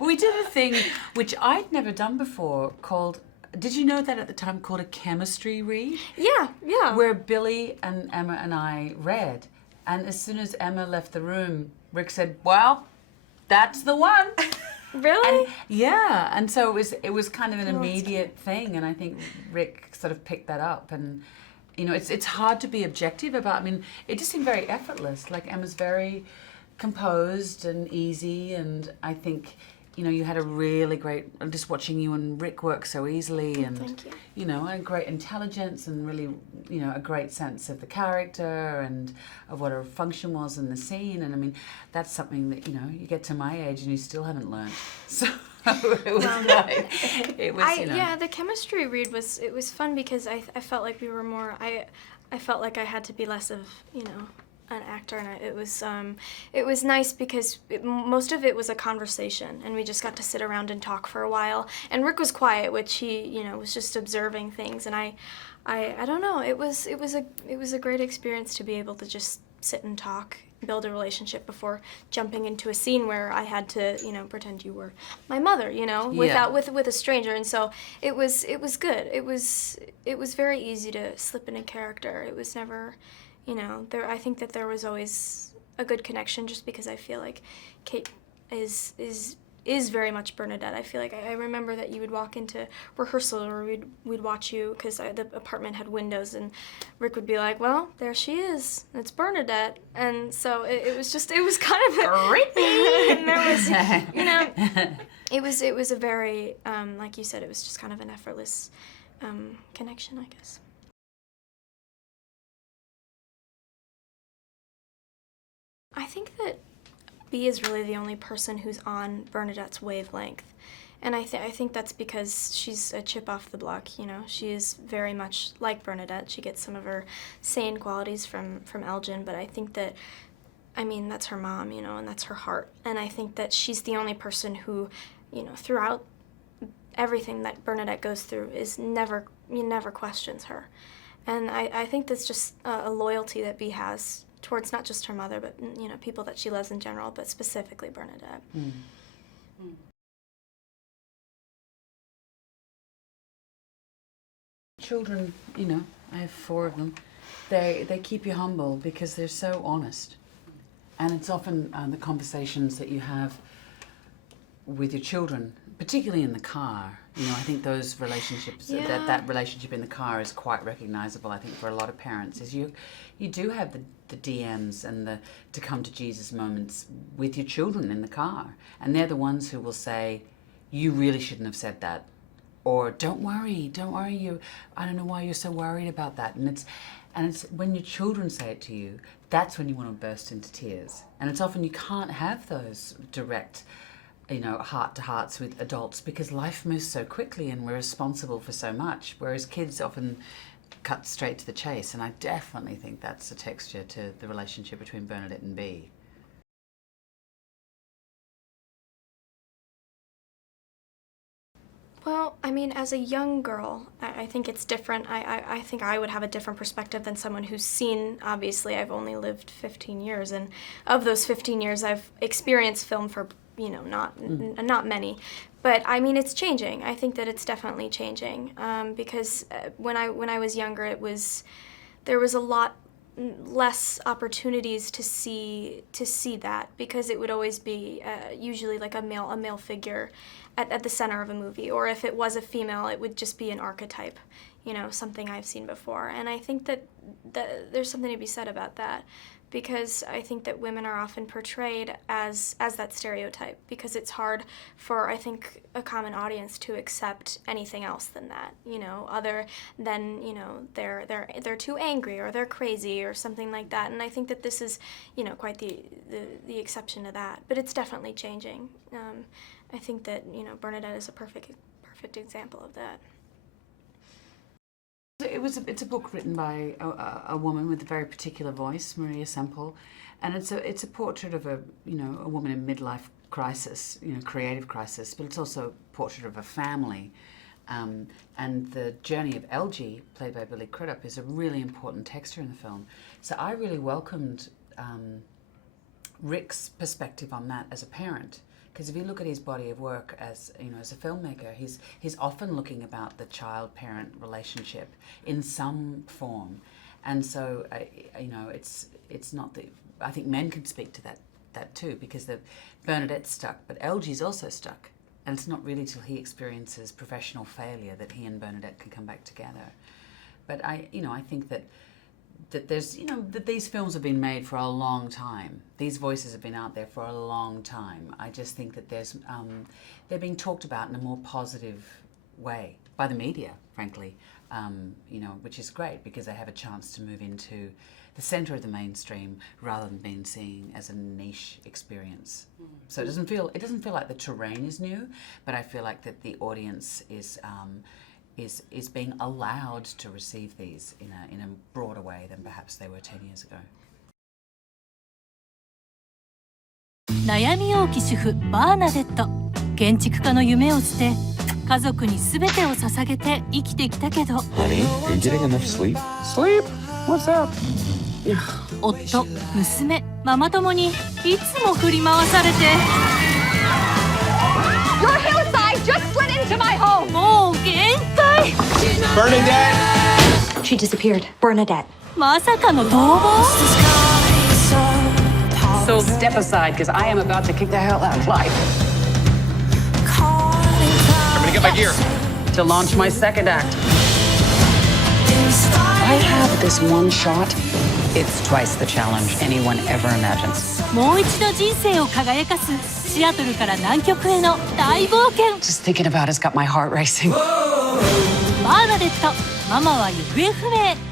We did a thing which I'd never done before called, did you know that at the time, called a chemistry read? Yeah. Where Billy and Emma and I read. And as soon as Emma left the room, Rick said, well, that's the one. Really? And so it was kind of an immediate thing, and I think Rick sort of picked that up. And you know, it's hard to be objective about. I mean, it just seemed very effortless. Like Emma's very composed and easy, and I think, you know, you had a really great, just watching you and Rick work so easily, and Thank you. You know, a great intelligence and really, you know, a great sense of the character and of what her function was in the scene. And I mean, that's something that, you know, you get to my age and you still haven't learned. So it was like, it was, you know. Yeah, the chemistry read was fun because I felt like we were more, I felt like I had to be less of, you know, an actor, and it was nice because most of it was a conversation, and we just got to sit around and talk for a while. And Rick was quiet, which he, you know, was just observing things, and I don't know. It was a great experience to be able to just sit and talk, build a relationship before jumping into a scene where I had to, you know, pretend you were my mother, you know, with a stranger. And so it was good. It was very easy to slip in a character. It was never, you know, I think that there was always a good connection, just because I feel like Kate is very much Bernadette. I feel like I remember that you would walk into rehearsal, or we'd watch you, because the apartment had windows, and Rick would be like, well, there she is, it's Bernadette. And so it was kind of creepy. And there was, you know, it was a very, like you said, it was just kind of an effortless connection, I guess. I think that Bea is really the only person who's on Bernadette's wavelength. And I think that's because she's a chip off the block, you know. She is very much like Bernadette. She gets some of her sane qualities from Elgin, but I think that, I mean, that's her mom, you know, and that's her heart. And I think that she's the only person who, you know, throughout everything that Bernadette goes through never questions her. And I think that's just a loyalty that Bea has towards not just her mother, but, you know, people that she loves in general, but specifically Bernadette. Mm. Children, you know, I have 4 of them. They keep you humble because they're so honest, and it's often the conversations that you have with your children, particularly in the car. You know, I think those relationships, that relationship in the car is quite recognizable, I think, for a lot of parents, is you do have the DMs and the to come to Jesus moments with your children in the car. And they're the ones who will say, you really shouldn't have said that. Or don't worry, I don't know why you're so worried about that. And it's when your children say it to you, that's when you want to burst into tears. And it's often you can't have those direct, you know, heart-to-hearts with adults because life moves so quickly and we're responsible for so much, whereas kids often cut straight to the chase. And I definitely think that's a texture to the relationship between Bernadette and Bea. Well, I mean, as a young girl, I think it's different. I think I would have a different perspective than someone who's seen, obviously, I've only lived 15 years, and of those 15 years, I've experienced film for, you know, not many. But I mean, it's changing. I think that it's definitely changing because when I was younger, there was a lot less opportunities to see that, because it would always be usually like a male figure at the center of a movie, or if it was a female, it would just be an archetype, you know, something I've seen before. And I think that there's something to be said about that, because I think that women are often portrayed as that stereotype, because it's hard for, I think, a common audience to accept anything else than that, you know, other than, you know, they're too angry or they're crazy or something like that. And I think that this is, you know, quite the exception to that, but it's definitely changing. I think that, you know, Bernadette is a perfect example of that. It's a book written by a woman with a very particular voice, Maria Semple, and it's a portrait of a woman in midlife crisis, you know, creative crisis, but it's also a portrait of a family, and the journey of LG, played by Billy Crudup, is a really important texture in the film. So I really welcomed Rick's perspective on that as a parent, Because if you look at his body of work as as a filmmaker, he's often looking about the child-parent relationship in some form, and so it's not that I think men can speak to that too, because Bernadette's stuck, but LG's also stuck, and it's not really till he experiences professional failure that he and Bernadette can come back together. But I think that there's that these films have been made for a long time. These voices have been out there for a long time. I just think that they're being talked about in a more positive way by the media, frankly. Which is great because they have a chance to move into the centre of the mainstream rather than being seen as a niche experience. So it doesn't feel like the terrain is new, but I feel like that the audience is being allowed to receive these in a broader way than perhaps they were 10 years ago. 悩み多き主婦バーナデット、建築家の夢を捨て家族に全てを捧げて生きてきたけど Honey, are you getting enough sleep? Sleep? What's that? 夫、娘、ママ友にいつも振り回されて Your hillside just slid into my home! もう限界 Bernadette! She disappeared. Bernadette. まさかの逃亡 So step aside, because I am about to kick the hell out of life. I'm gonna get my gear. To launch my second act. I have this one shot. It's twice the challenge anyone ever imagines. もう一度人生を輝かすシアトルから南極への大冒険 Just thinking about it's got my heart racing. バーナデット、ママは行方不明